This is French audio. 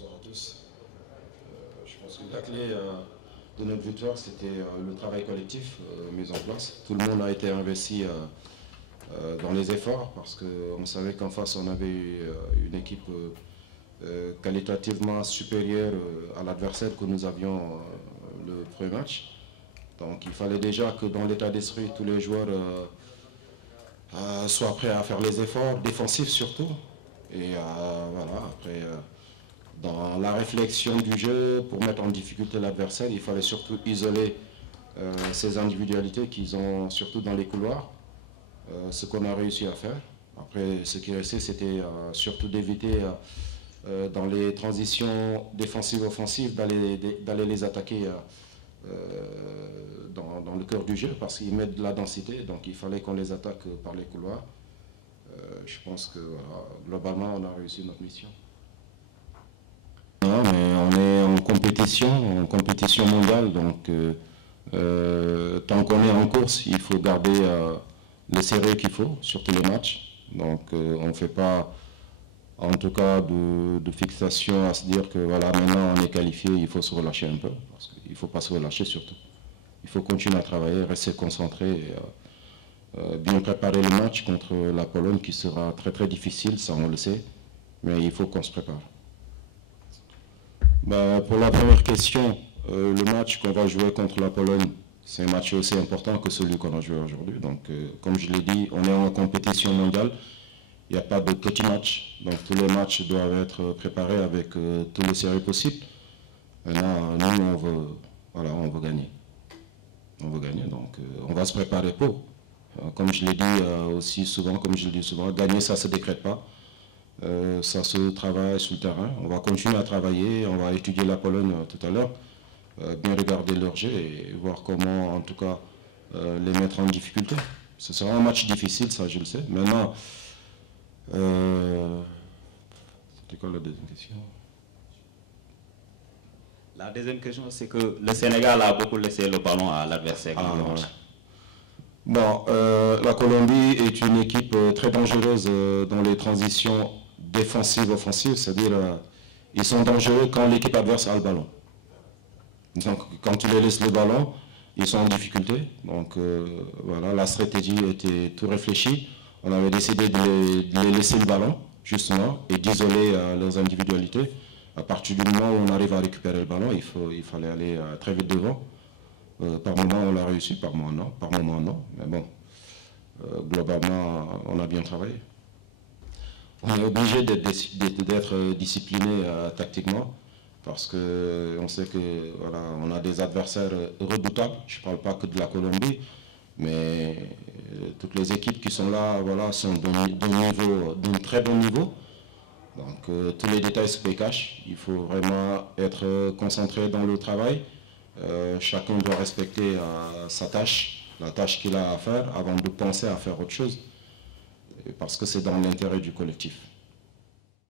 Bonsoir à tous. Je pense que la clé de notre victoire, c'était le travail collectif mis en place. Tout le monde a été investi dans les efforts parce qu'on savait qu'en face, on avait une équipe qualitativement supérieure à l'adversaire que nous avions le premier match. Donc il fallait déjà que dans l'état d'esprit, tous les joueurs soient prêts à faire les efforts, défensifs surtout. Et voilà, après, dans la réflexion du jeu, pour mettre en difficulté l'adversaire, il fallait surtout isoler ces individualités qu'ils ont, surtout dans les couloirs, ce qu'on a réussi à faire. Après, ce qui restait, c'était surtout d'éviter, dans les transitions défensives-offensives, d'aller les attaquer dans le cœur du jeu, parce qu'ils mettent de la densité, donc il fallait qu'on les attaque par les couloirs. Je pense que globalement, on a réussi notre mission. Non, mais on est en compétition mondiale, donc tant qu'on est en course, il faut garder le sérieux qu'il faut sur tous les matchs. Donc on ne fait pas, en tout cas, de fixation à se dire que voilà, maintenant on est qualifié, il faut se relâcher un peu. Parce qu'il ne faut pas se relâcher surtout. Il faut continuer à travailler, rester concentré et bien préparer le match contre la Pologne qui sera très très difficile, ça on le sait, mais il faut qu'on se prépare. Pour la première question, le match qu'on va jouer contre la Pologne, c'est un match aussi important que celui qu'on a joué aujourd'hui. Donc, comme je l'ai dit, on est en compétition mondiale. Il n'y a pas de petits matchs. Donc, tous les matchs doivent être préparés avec tout le sérieux possible. Maintenant, nous, on veut gagner. On veut gagner, donc on va se préparer pour. Comme je l'ai dit aussi souvent, gagner, ça ne se décrète pas. Ça se travaille sur le terrain. On va continuer à travailler, on va étudier la Pologne tout à l'heure, bien regarder leur jeu et voir comment, en tout cas, les mettre en difficulté. Ce sera un match difficile, ça je le sais. Maintenant, c'était quoi la deuxième question? La deuxième question, c'est que le Sénégal a beaucoup laissé le ballon à l'adversaire. La Colombie est une équipe très dangereuse dans les transitions défensives-offensives, c'est-à-dire ils sont dangereux quand l'équipe adverse a le ballon. Donc quand tu les laisses le ballon, ils sont en difficulté. Donc voilà, la stratégie était tout réfléchie. On avait décidé de les laisser le ballon, justement, et d'isoler leurs individualités. À partir du moment où on arrive à récupérer le ballon, il fallait aller très vite devant. Par moment, on l'a réussi, par moment, non. Mais bon, globalement, on a bien travaillé. On est obligé d'être discipliné tactiquement, parce qu'on sait que voilà, on a des adversaires redoutables. Je ne parle pas que de la Colombie, mais toutes les équipes qui sont là, voilà, sont d'un très bon niveau. Donc tous les détails se cachent. Il faut vraiment être concentré dans le travail. Chacun doit respecter sa tâche, la tâche qu'il a à faire, avant de penser à faire autre chose, parce que c'est dans l'intérêt du collectif.